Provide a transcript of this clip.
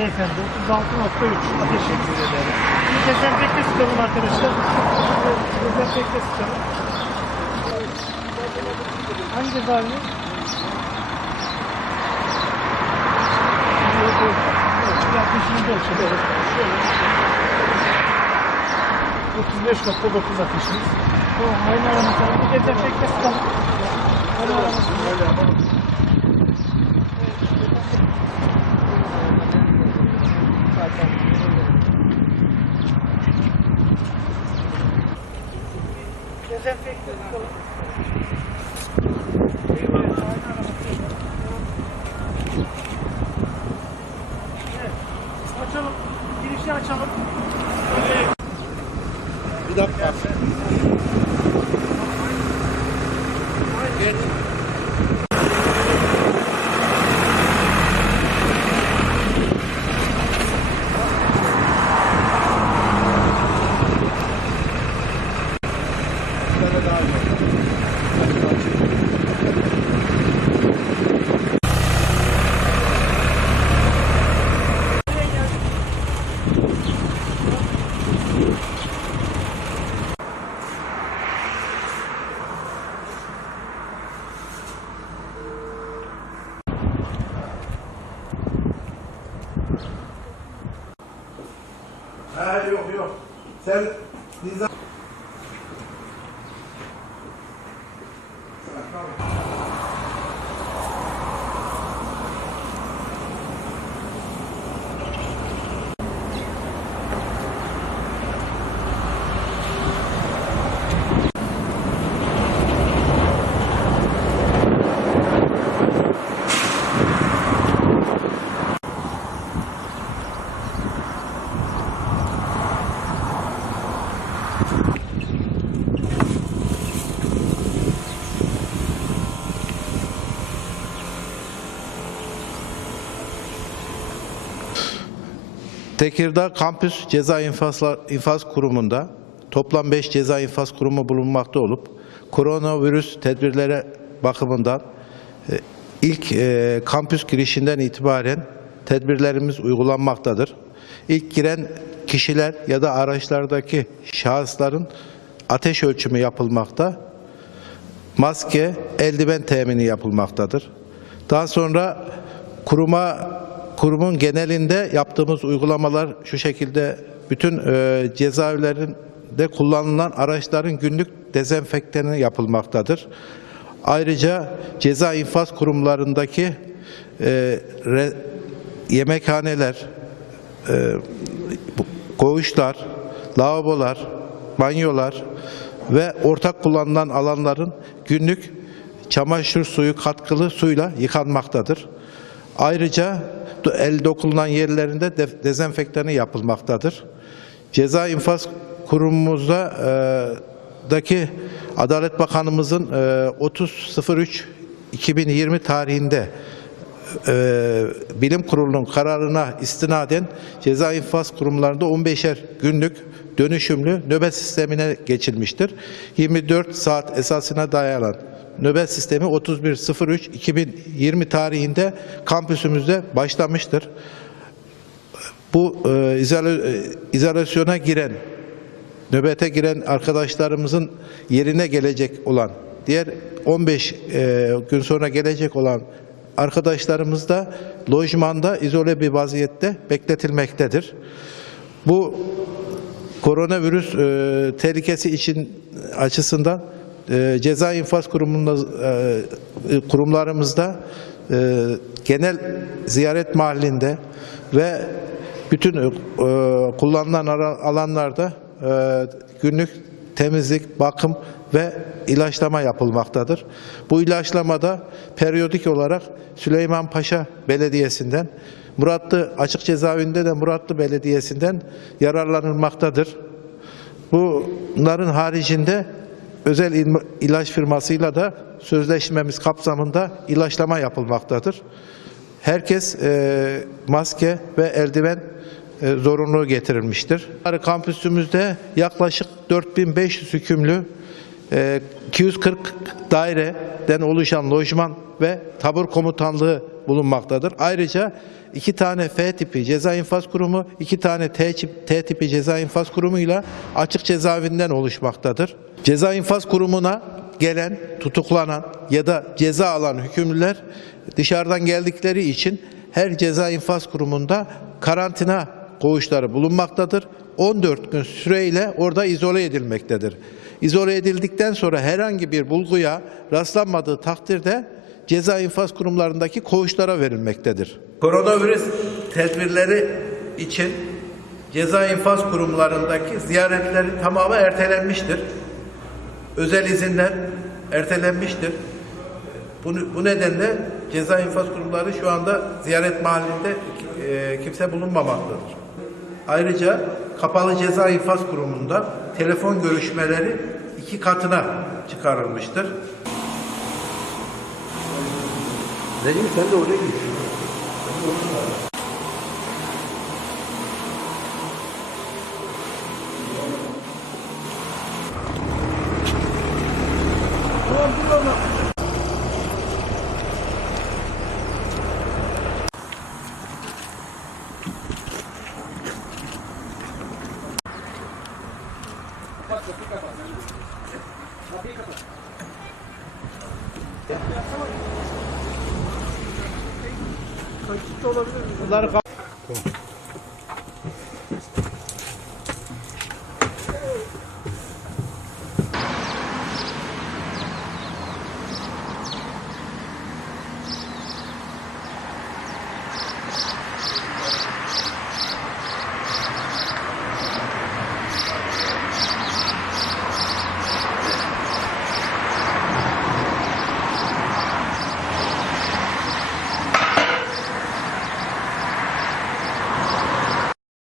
beyefendi 36.3 ateş Şimdi dezenfekte sıkalım arkadaşlar. Dezenfekte sıkalım. Hangi cezaevi? Yaklaşımında olsun. Evet. Şöyle. 35.9 ateşimiz. Tamam, aynı aramızda. Bir dezenfekte sıkalım. Aynı aramızda. Dezenfekte Tekirdağ Kampüs Ceza İnfazlar, İnfaz Kurumu'nda toplam 5 ceza infaz kurumu bulunmakta olup koronavirüs tedbirlere bakımından e, ilk e, kampüs girişinden itibaren tedbirlerimiz uygulanmaktadır. İlk giren kişiler ya da araçlardaki şahısların ateş ölçümü yapılmakta. Maske, eldiven temini yapılmaktadır. Daha sonra kuruma kurumun genelinde yaptığımız uygulamalar şu şekilde bütün e, cezaevlerinde kullanılan araçların günlük dezenfektanı yapılmaktadır. Ayrıca ceza infaz kurumlarındaki e, re- yemekhaneler, e, koğuşlar, lavabolar, banyolar ve ortak kullanılan alanların günlük çamaşır suyu katkılı suyla yıkanmaktadır. Ayrıca el dokunulan yerlerinde de- dezenfektanı yapılmaktadır. Ceza infaz kurumumuzda e, daki Adalet Bakanımızın e, 30.03.2020 tarihinde e, bilim kurulunun kararına istinaden ceza infaz kurumlarında 15'er günlük dönüşümlü nöbet sistemine geçilmiştir. 24 saat esasına dayanan nöbet sistemi 31.03.2020 tarihinde kampüsümüzde başlamıştır. Bu e, e, izolasyona giren nöbete giren arkadaşlarımızın yerine gelecek olan diğer 15 e, gün sonra gelecek olan arkadaşlarımız da lojmanda izole bir vaziyette bekletilmektedir. Bu koronavirüs e, tehlikesi için açısından e, ceza infaz kurumunda e, kurumlarımızda e, genel ziyaret mahallinde ve bütün kullanılan alanlarda günlük temizlik, bakım ve ilaçlama yapılmaktadır. Bu ilaçlamada periyodik olarak Süleymanpaşa Belediyesi'nden, Muratlı Açık Cezaevinde de Muratlı Belediyesi'nden yararlanılmaktadır. Bunların haricinde özel il- ilaç firmasıyla da sözleşmemiz kapsamında ilaçlama yapılmaktadır. Herkes e, maske ve eldiven e, zorunluluğu getirilmiştir. Kampüsümüzde yaklaşık 4500 hükümlü e, 240 daireden oluşan lojman ve tabur komutanlığı bulunmaktadır. Ayrıca iki tane F tipi ceza infaz kurumu, iki tane T, T tipi ceza infaz kurumuyla açık cezaevinden oluşmaktadır. Ceza infaz kurumuna gelen, tutuklanan ya da ceza alan hükümlüler dışarıdan geldikleri için her ceza infaz kurumunda karantina koğuşları bulunmaktadır. 14 gün süreyle orada izole edilmektedir. İzole edildikten sonra herhangi bir bulguya rastlanmadığı takdirde ceza infaz kurumlarındaki koğuşlara verilmektedir. Koronavirüs tedbirleri için ceza infaz kurumlarındaki ziyaretlerin tamamı ertelenmiştir. Özel izinler ertelenmiştir. Bu, bu nedenle ceza infaz kurumları şu anda ziyaret mahallinde e, kimse bulunmamaktadır. Ayrıca kapalı ceza infaz kurumunda telefon görüşmeleri iki katına çıkarılmıştır. Necmi sen de oraya git. Kaçıkta olabilir mi? Bunları